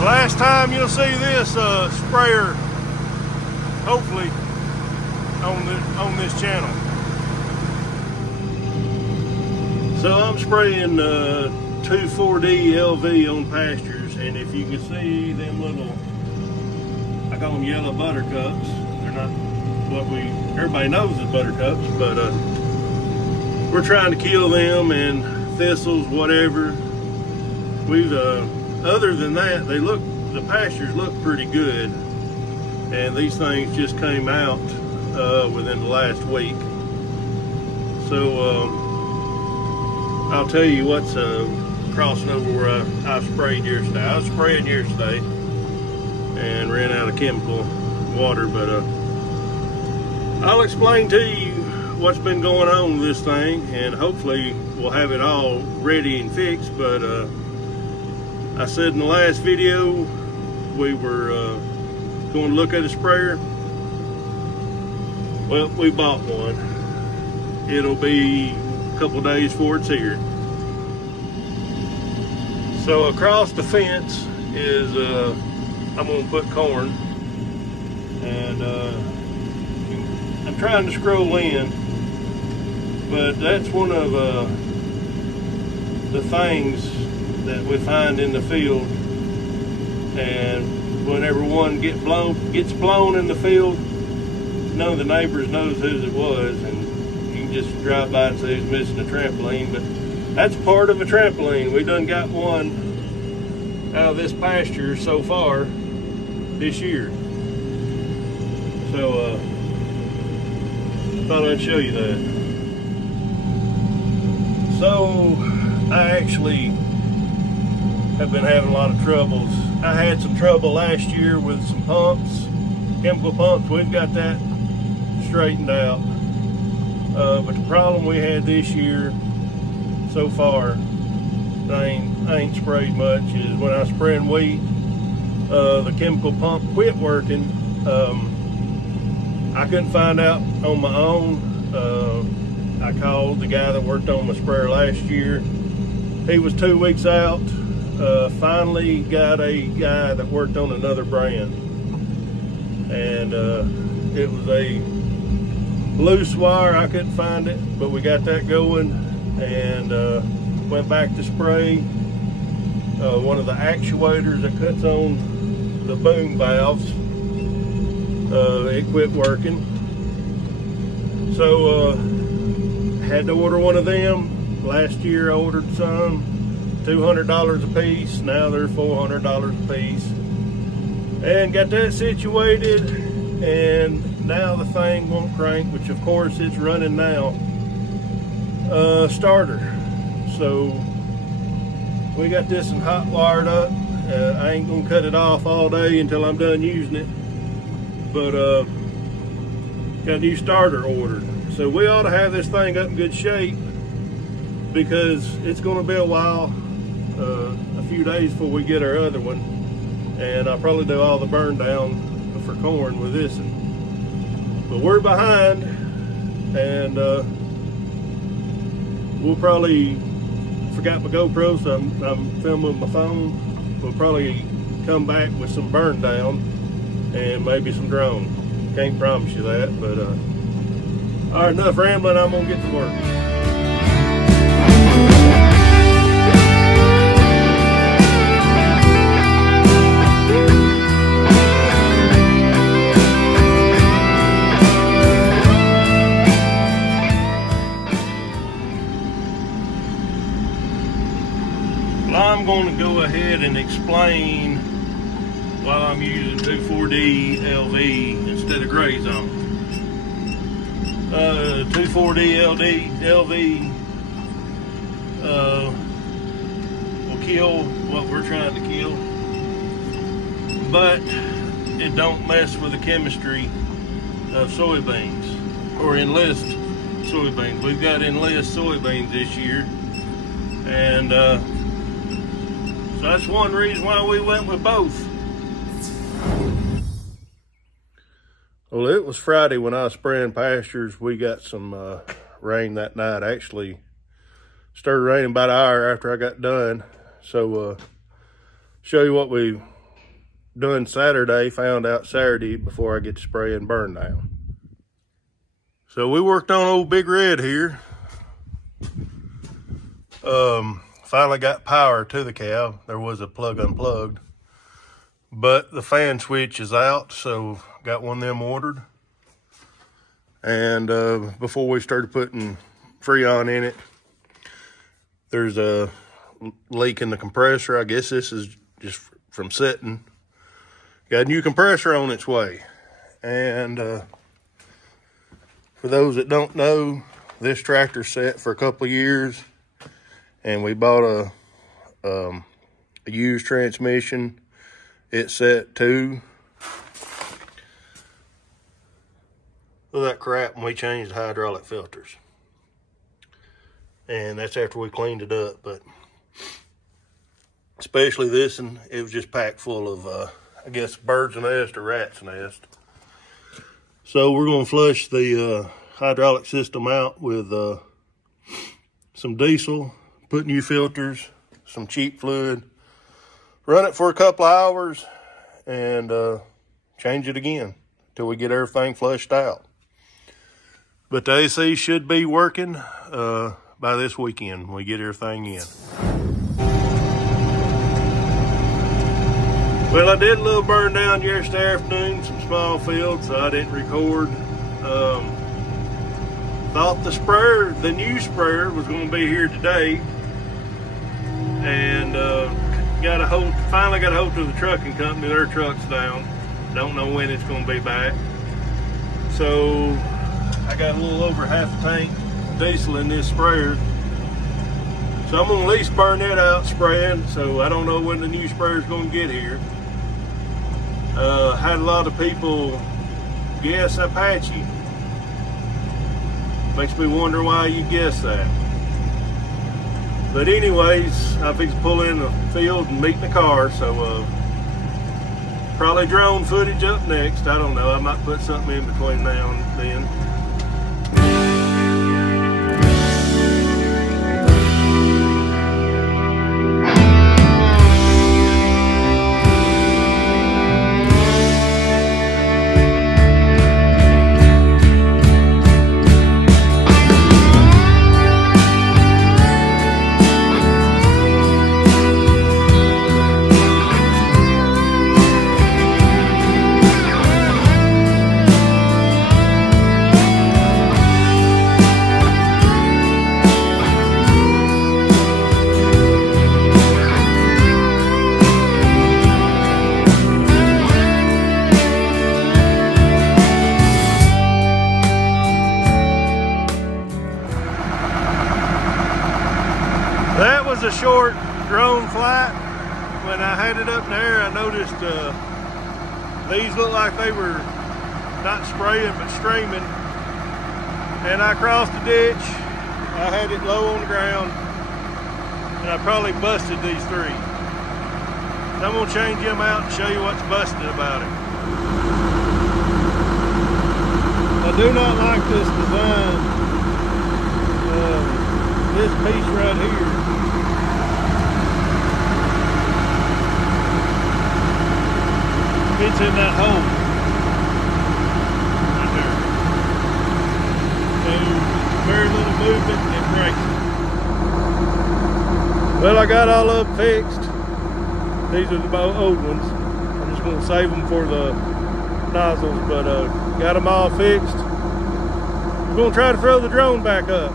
Last time you'll see this sprayer, hopefully, on this channel. So I'm spraying 2,4-D LV on pastures, and if you can see them little, I call them yellow buttercups. They're not what everybody knows is buttercups, but we're trying to kill them and thistles, whatever. We've other than that, the pastures look pretty good, and these things just came out within the last week. So I'll tell you what's crossing over where I sprayed yesterday. I was spraying yesterday and ran out of chemical water, but I'll explain to you what's been going on with this thing, and hopefully we'll have it all ready and fixed. But I said in the last video we were going to look at a sprayer. Well, we bought one. It'll be a couple days before it's here. So across the fence is I'm going to put corn, and I'm trying to scroll in, but that's one of the things that we find in the field, and whenever one gets blown in the field, none of the neighbors knows whose it was, and you can just drive by and say who's missing a trampoline. But that's part of a trampoline. We done got one out of this pasture so far this year, so thought I'd show you that. So I actually have been having a lot of troubles. I had some trouble last year with some pumps, chemical pumps. We've got that straightened out. But the problem we had this year so far, I ain't sprayed much, is when I was spraying wheat, the chemical pump quit working. I couldn't find out on my own. I called the guy that worked on my sprayer last year. He was 2 weeks out. Finally got a guy that worked on another brand, and it was a loose wire. I couldn't find it, but we got that going, and went back to spray. One of the actuators that cuts on the boom valves, it quit working, so had to order one of them. Last year I ordered some, $200 a piece. Now they're $400 a piece, and got that situated, and now the thing won't crank, which of course it's running now. Starter. So we got this and hot wired up. I ain't gonna cut it off all day until I'm done using it, but got a new starter ordered. So we ought to have this thing up in good shape, because it's going to be a while, a few days before we get our other one, and I'll probably do all the burn down for corn with this one. But we're behind, and we'll probably, forgot my GoPro, so I'm filming with my phone. We'll probably come back with some burn down and maybe some drone. Can't promise you that, but all right, enough rambling. I'm gonna get to work. I'm going to go ahead and explain why I'm using 2,4-D LV instead of gray zone. 2,4-D LV will kill what we're trying to kill, but it don't mess with the chemistry of soybeans, or enlist soybeans. We've got enlist soybeans this year, and so that's one reason why we went with both. Well, it was Friday when I was spraying pastures. We got some rain that night. Actually started raining about an hour after I got done. So show you what we done Saturday, found out Saturday before I get to spray and burn down. So we worked on old Big Red here. Finally got power to the cow. There was a plug unplugged, but the fan switch is out, so got one of them ordered. And before we started putting Freon in it, there's a leak in the compressor. I guess this is just from setting. Got a new compressor on its way. And for those that don't know, this tractor's set for a couple of years, and we bought a used transmission. It's set to all that crap, and we changed the hydraulic filters. And that's after we cleaned it up, but especially this one, it was just packed full of I guess bird's nest or rat's nest. So we're going to flush the hydraulic system out with some diesel, put new filters, some cheap fluid, run it for a couple of hours, and change it again till we get everything flushed out. But the AC should be working by this weekend when we get everything in. Well, I did a little burn down yesterday afternoon, some small fields, so I didn't record. Thought the new sprayer was going to be here today, and finally got a hold of the trucking company. Their truck's down. Don't know when it's going to be back. So I got a little over half a tank of diesel in this sprayer. So I'm going to at least burn that out spraying. So I don't know when the new sprayer's going to get here. Had a lot of people guess Apache. Makes me wonder why you guess that. But anyways, I'm fixing to pull in the field and meet in the car, so probably drone footage up next. I don't know. I might put something in between now and then. That was a short drone flight. When I had it up in the air, I noticed these looked like they were not spraying but streaming. And I crossed the ditch. I had it low on the ground, and I probably busted these three. So I'm gonna change them out and show you what's busted about it. I do not like this design. This piece right here. Fits in that hole right there. So very little movement and it breaks. Well, I got all of them fixed. These are the old ones. I'm just gonna save them for the nozzles, but got them all fixed. We're gonna try to throw the drone back up.